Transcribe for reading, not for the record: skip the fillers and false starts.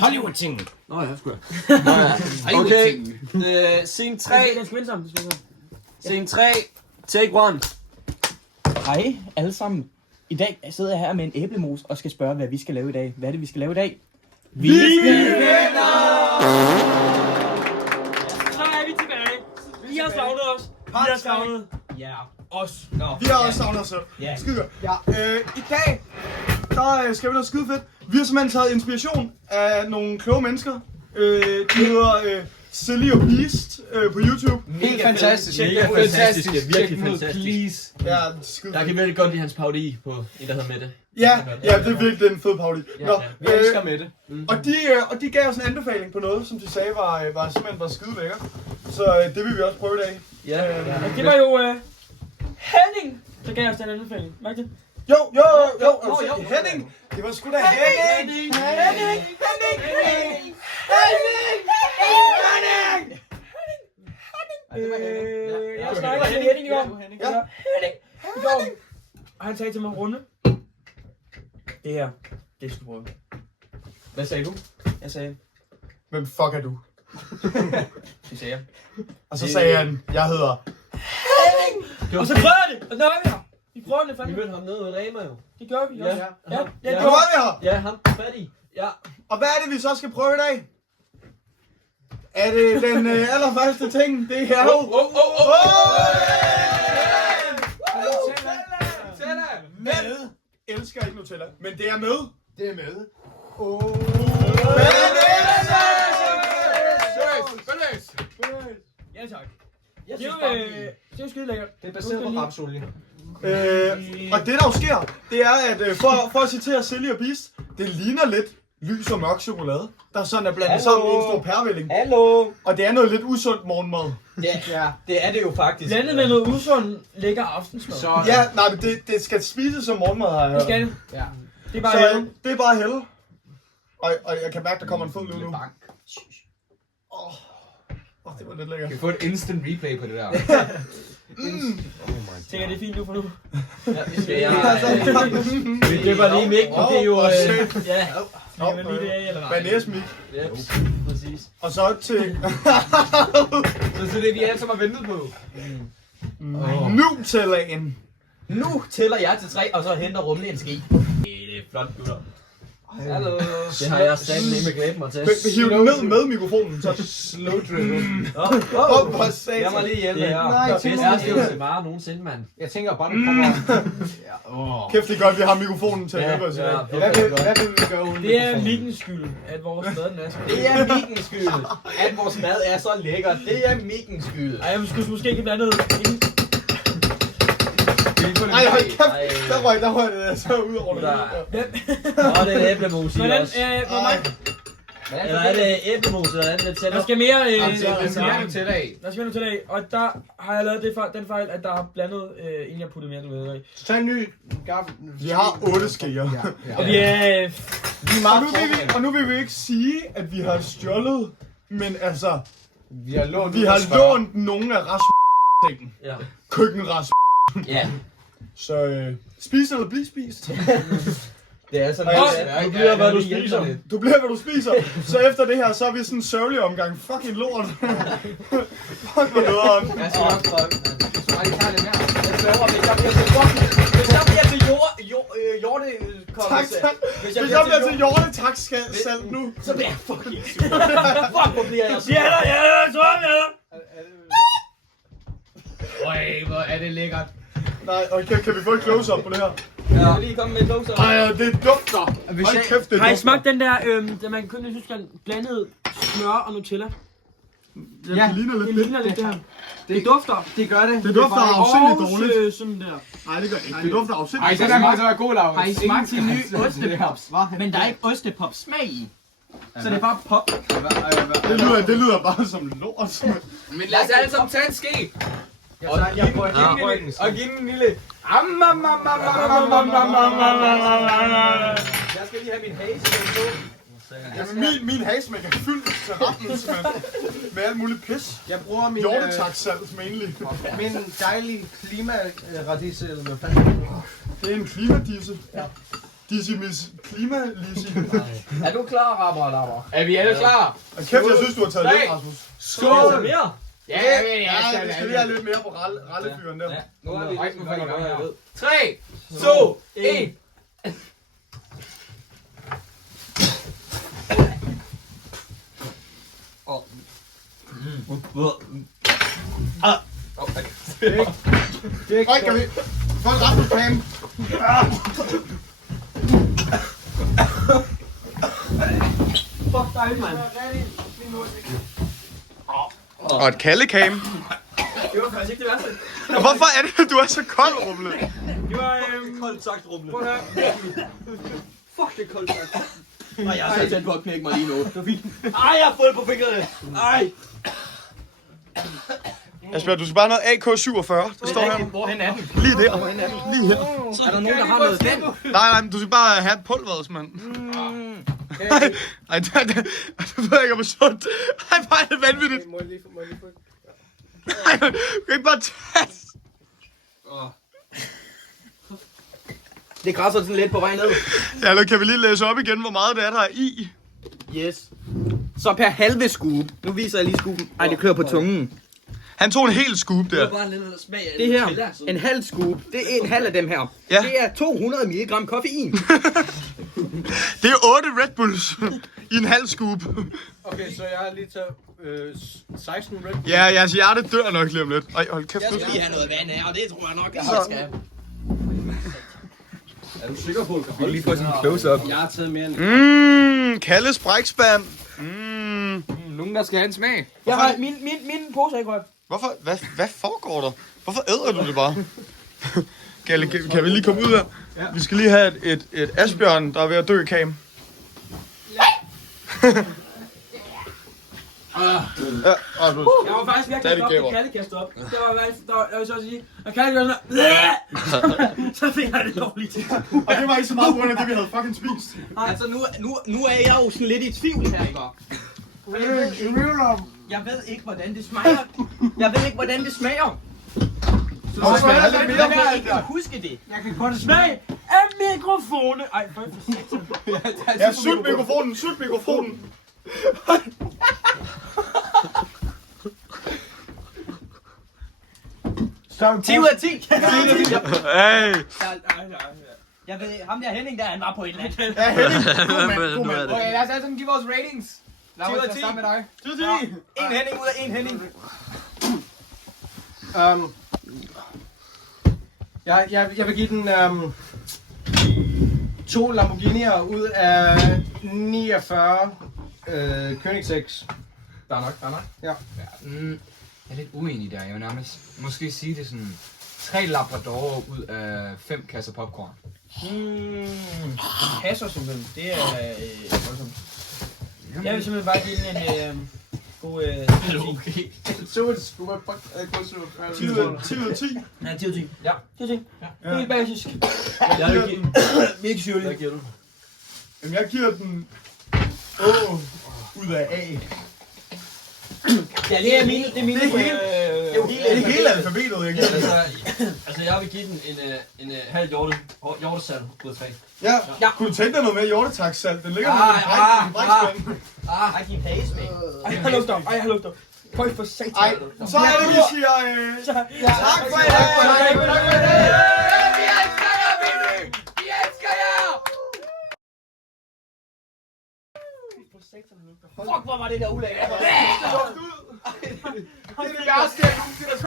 Hollywood-tingen. Nå ja, sgu da. Okay, scene 3. Scene 3, take 1. Hej alle sammen. I dag sidder jeg her med en æblemos og skal spørge, hvad vi skal lave i dag. Hvad er det, vi skal lave i dag? Vi skal Så er vi tilbage. I har savnet os. Vi har savnet os. Vi har også savnet os selv. Skide godt. I dag, der skal vi noget skide fedt. Vi har simpelthen taget inspiration af nogle kloge mennesker. De hedder Silly og Beast på YouTube. Helt fantastisk. Virkelig fantastisk. Ja, skide Jeg kan virkelig godt lide hans parodi på en, der hedder Mette. Ja, det er virkelig en fed parodi. Nå, Vi elsker med det. og de gav os en anbefaling på noget, som de sagde simpelthen var skide lækker. Så det vil vi også prøve i dag. Det var jo Henning, der gav os den anbefaling. Mærke det? Jo, Henning! Det var sgu da Henning! Jeg snakker med Henning i går. Henning! Og han sagde til mig, Runde, det her, det skal du prøve. Hvad sagde du? Jeg sagde, Hvem fuck er du? det sagde jeg. Og så sagde han, jeg hedder... Og så prøver jeg det, og så er vi her. Vi prøver det Vi fandme. mødte ham nede ved Rema jo. Det gør vi også. Ja. Det Nu er vi her! Ja, ham fattig. Ja. Og hvad er det, vi så skal prøve i dag? Er det den allerførste ting? Det her. Nutella! Med. Elsker ikke Nutella, men det er med. Det er med. Ja tak. Det er jo skide lækkert. Det er baseret på rapsolie. Og det der jo sker, det er, at for at citere Silly og Beast, det ligner lidt lys og mørk chokolade, der sådan er blandet sammen i en stor pærevælling. Hallo! Og det er noget lidt usundt morgenmad. Ja, det er det jo faktisk. Blandet med noget usund, lækker aftensmad. Så Ja, nej, men det skal spises som morgenmad, har jeg hørt. Det skal det. ja. Det er bare Så hælde. det er bare hælde. Og jeg kan mærke, der kommer en fed lyd nu. Det var lidt lækkert. Vi kan få et instant replay på det der. Tænker det er fint nu for nu. Ja, vi skal vi døber lige mikken, det er jo... Ja, skal man lige det af, eller hvad? Banæsmik. ja, præcis. Og så til Så det er vi alle sammen har ventet på. Nutellaen. Nu tæller jeg til 3, og så henter Rumle en ske. Det er flot, gutter. Hallo. Det har jeg sat med glæde mig til. Hiv den ned med mikrofonen, så. Slow drizzle. For satan. Jeg må lige hjælpe jer. Nej, Det er det bare nogensinde, mand. Jeg tænker bare, du kommer... Kæft, det er godt, vi har mikrofonen til at hjælpe os i dag. Hvad vil vi gøre uden Det er Mikkens skyld, at vores mad den er så. Det er Mikkens skyld, at vores mad er så lækker. Det er Mikkens skyld. Ej, jeg skulle måske ikke blandet inden. Ej, hold kæft. Der røg det så ud over det. Og det er æblemos i Hvordan, også. hvor meget? Eller er det æblemos, eller er det lidt Der tæller? skal mere, Nutella af. der skal mere til af, og der har jeg lavet den fejl, at der har blandet, inden jeg puttede mere Nutella i. Så tag en ny gaffel. Vi har 8 skeer. Og vi er... Og nu vil vi ikke sige, at vi har stjålet, men altså, Vi har lånt nogle af Rasmus' Ja. køkkenras. Ja. Så spis eller bliv spist. Det er sådan Og du bliver, hvad du spiser. Du bliver, hvad du spiser. Så efter det her, så er vi sådan en sørgelig omgang. Fucking lort. Fuck, hvor nederen. Jeg skal også prøve. Jeg tager lidt mere. Jeg sværger, hvis jeg bliver til hjortekommelse. Tak. Hvis jeg bliver til hjortetaks salt nu. Så bliver jeg fucking sur. Fuck, hvor bliver jeg sur. Ja, så er vi Øj, hvor er det lækkert. Nej, okay, kan vi få et close-up på det her? Jeg vil lige komme med et close-up. Ej, det dufter. Hold kæft, det Har I dufter. smagt den der, der man kun i Tyskland blandede smør og Nutella? Ja, det ligner Det lidt. ligner lidt det her. Det dufter. Det gør det. Det dufter afsindigt dårligt. Sådan der. Nej, det gør ikke. Det dufter afsindigt. Ej, det der må så være god, Laura. Har I smagt de nye ostepops? Men der er ikke ostepop smag i. Så det er bare pop. Det lyder bare som lort. Men lad os alle sammen tage en ske. Og giv den en lille... Jeg skal lige have min hase på. Jamen, min hasmæk er fyldt til rammen med alt muligt pis. Jeg bruger min... Hjortetaksalt mainly. Min dejlige klimaradise, eller hvad fanden. Det er en klimadisse. Dissimis klimalisi. Er du klar, Rapper og Lapper? Er vi alle klar? Og kæft, jeg synes, du har taget lidt, Rasmus. Skål! Mere? Ja, vi skal lige have lidt mere på rallefyren der. Nu er vi Rejsen i gang her. 3, 2, 1. Høj, kan vi... Få en Rasmus på ham. Fuck dig, mand. Og et kaldekam. Det var faktisk ikke det værste. Og hvorfor er det, at du er så kold, Rumle? Det var, Koldt sagt, Rumle. prøv at høre. Fuck, det er koldt sagt. Nej, jeg er så tæt på at knække mig lige nu. Det var fint. Ej, jeg har fået på fingrene. Ej. Asbjørn, du skal bare noget AK-47. Det står her. Hvorhen er den? Lige der. Lige her. Er der nogen, der har noget den? Nej, du skal bare have pulveret, mand. Ej, det ved jeg ikke, hvor sundt. Ej, hvor er det vanvittigt. Må jeg lige få... Ej, du kan ikke bare tage. Det krasser sådan lidt på vej ned. Ja, nu kan vi lige læse op igen, hvor meget det er, der er i. Yes. Så per halve scoop. Nu viser jeg lige scoopen. Ej, det klør på tungen. Han tog en hel scoop der. Bare en lille smag af Det her, en halv scoop. Det er en halv af dem her. Ja. Det er 200 mg koffein. Det er 8 Red Bulls i en halv scoop. Okay, så jeg har lige taget 16 Red Bull. Ja, jeres hjerte dør nok lige om lidt. Ej, hold kæft. Jeg skal lige have noget vand her, og det tror jeg nok, jeg Så- skal. Er du sikker på, at du kan lige få sådan en close-up. Jeg har taget mere end... Kalles brækspand. Nogen, der skal have en smag. Jeg har min pose ikke røg. Hvorfor? Hvad foregår der? Hvorfor æder du det bare? Kan vi lige komme ud her? Ja. Vi skal lige have et Asbjørn, der er ved at dø i kam. Ja, Rasmus. Jeg var faktisk ved at Daddy kaste op, gaver. det Kalle kastede op. Det var faktisk, jeg vil så sige, og Kalle gjorde sådan, så fik jeg det dårligt. Og det var ikke så meget på grund af det, vi havde fucking spist. Altså, nu er jeg jo sådan lidt i tvivl her, ikke? Jeg ved ikke, hvordan det smager. Jeg ved ikke, hvordan det smager. Nå, skal jeg have lidt mere? Jeg kan ikke huske det. Jeg kan kun smage af mikrofone. Ej, for satan. Ja, sut mikrofonen. 10 ud af 10. Hey. Jeg ved, ham der Henning der, han var på et eller andet. Ja, Henning. God mand. Okay, lad os alle sammen give vores ratings. Lad 10 ud af os 10. starte med dig. 1 Henning ud af 1 Henning. Jeg vil give den 2 Lamborghini'er ud af 49 Koenigseggs. Der er nok. Ja. Jeg er lidt uenig der. Jeg vil nærmest måske sige det sådan 3 Labradorer ud af 5 kasser popcorn. Det passer simpelthen. Det er voldsomt. Jeg vil simpelthen bare give den en god 10. Så skulle man fuck 10 ud af 10. Ja, 10 ud af 10. Ja. 10 ud af 10. Helt basisk. Jeg giver den, Virkelig syrligt. Hvad giver du? jamen, jeg giver den ud af A. Ja, det er mine. Det er mine. Det er hele alfabetet, jeg giver den. Altså, jeg vil give den en halv hjortesal ud af 3. Ja, kunne du tænke dig noget mere hjortetaksalt? Den ligger Ah, med brækspand. Ej, din pacemake. Ej, jeg har luft op. Ej, jeg har luft op. Høj for satan. Ej, så er det, vi siger tak for i dag. Vi elsker jer, baby! Vi elsker jer! Fuck, hvor var det der ulækkert. Det er det værste, jeg nogensinde har